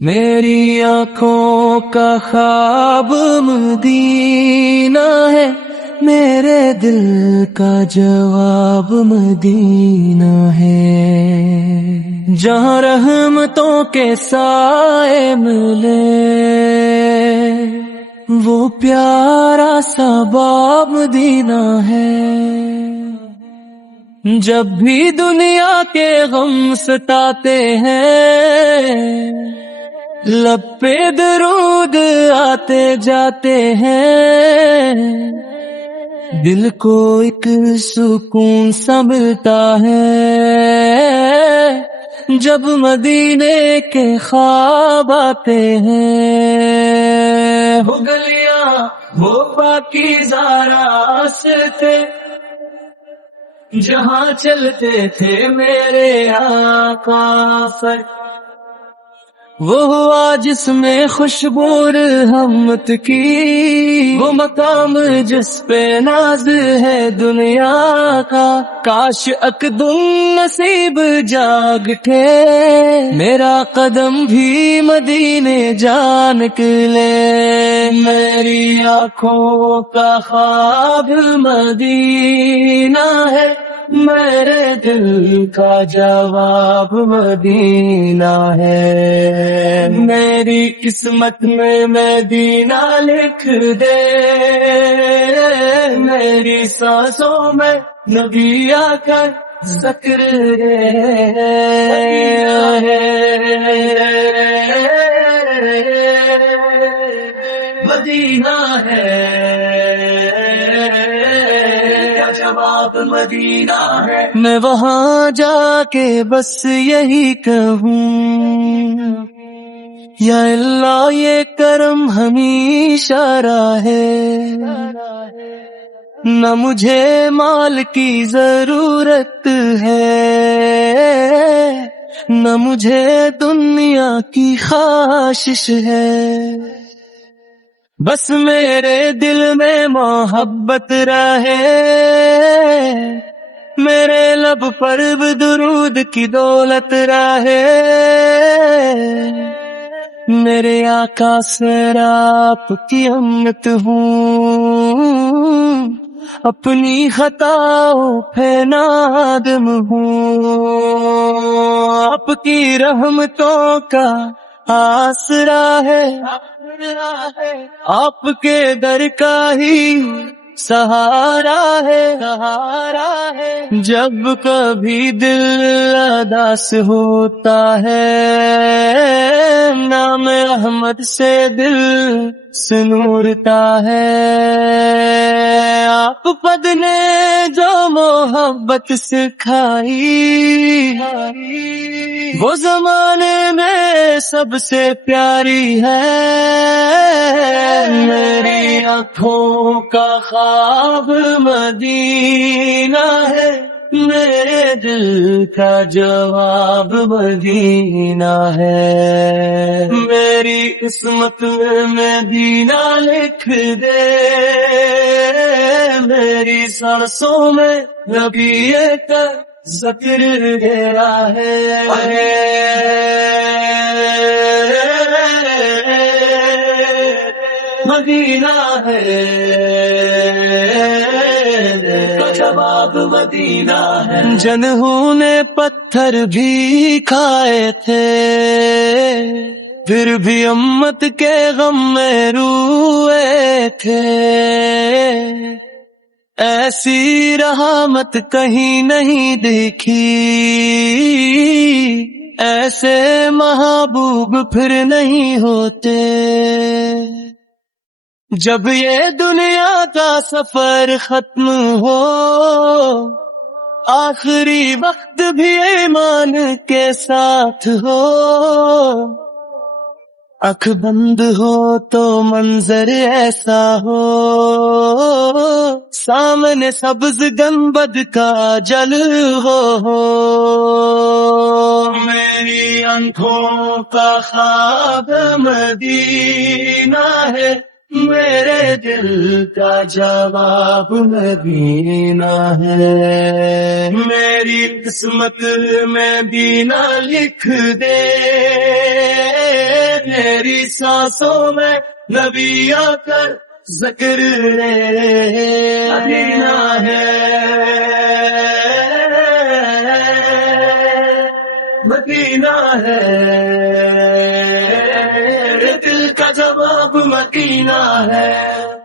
میری آنکھوں کا خواب مدینہ ہے، میرے دل کا جواب مدینہ ہے، جہاں رحمتوں کے سائے ملے وہ پیارا سا باب مدینہ ہے۔ جب بھی دنیا کے غم ستاتے ہیں، لب پہ درود آتے جاتے ہیں، دل کو ایک سکون سا ملتا ہے جب مدینے کے خواب آتے ہیں۔ وہ گلیاں وہ پاکیزہ راستے جہاں چلتے تھے میرے آقا پر، وہ ہوا جس میں خوشبو رحمت کی، وہ مقام جس پہ ناز ہے دنیا کا۔ کاش اک دن نصیب جاگ کے میرا قدم بھی مدینے جا نکلے۔ میری آنکھوں کا خواب مدینہ ہے، میرے دل کا جواب مدینہ ہے۔ میری قسمت میں مدینہ لکھ دے، میری سانسوں میں نبی آ کر ذکر مدینہ ہے، جواب مدینہ ہے۔ میں وہاں جا کے بس یہی کہوں، یا اللہ یہ کرم ہمیشہ رہے، نہ مجھے مال کی ضرورت ہے، نہ مجھے دنیا کی خواہش ہے، بس میرے دل میں محبت رہے، میرے لب پر بھی درود کی دولت رہے، میرے آقا سے آپ کی امت ہوں، اپنی خطاؤں پہ نادم ہوں، آپ کی رحمتوں کا آسرا ہے، آپ کے در کا ہی سہارا ہے، جب کبھی دل اداس ہوتا ہے، نام احمد سے دل سنورتا ہے۔ آپ پد نے جو محبت سکھائی، وہ زمانے میں سب سے پیاری ہے۔ میری آنکھوں کا خواب مدینہ ہے، میرے دل کا جواب مدینہ ہے۔ میری قسمت میں مدینہ لکھ دے، میری سانسوں میں نبی کا ذکر گہرا ہے۔ مدینہ ہے، جواب مدینہ ہے۔ جنہوں نے پتھر بھی کھائے تھے، پھر بھی امت کے غم میں روئے تھے، ایسی رحمت کہیں نہیں دیکھی، ایسے محبوب پھر نہیں ہوتے۔ جب یہ دنیا کا سفر ختم ہو، آخری وقت بھی ایمان کے ساتھ ہو، آنکھ بند ہو تو منظر ایسا ہو، سامنے سبز گنبد کا جل ہو۔ میری آنکھوں کا خواب مدینہ ہے، میرے دل کا جواب مدینہ ہے، میری قسمت میں بھی نہ لکھ دے، میری سانسوں میں نبی آ کر ذکر لے، مدینہ ہے، مدینہ ہے، میرے دل کا جواب مدینہ ہے۔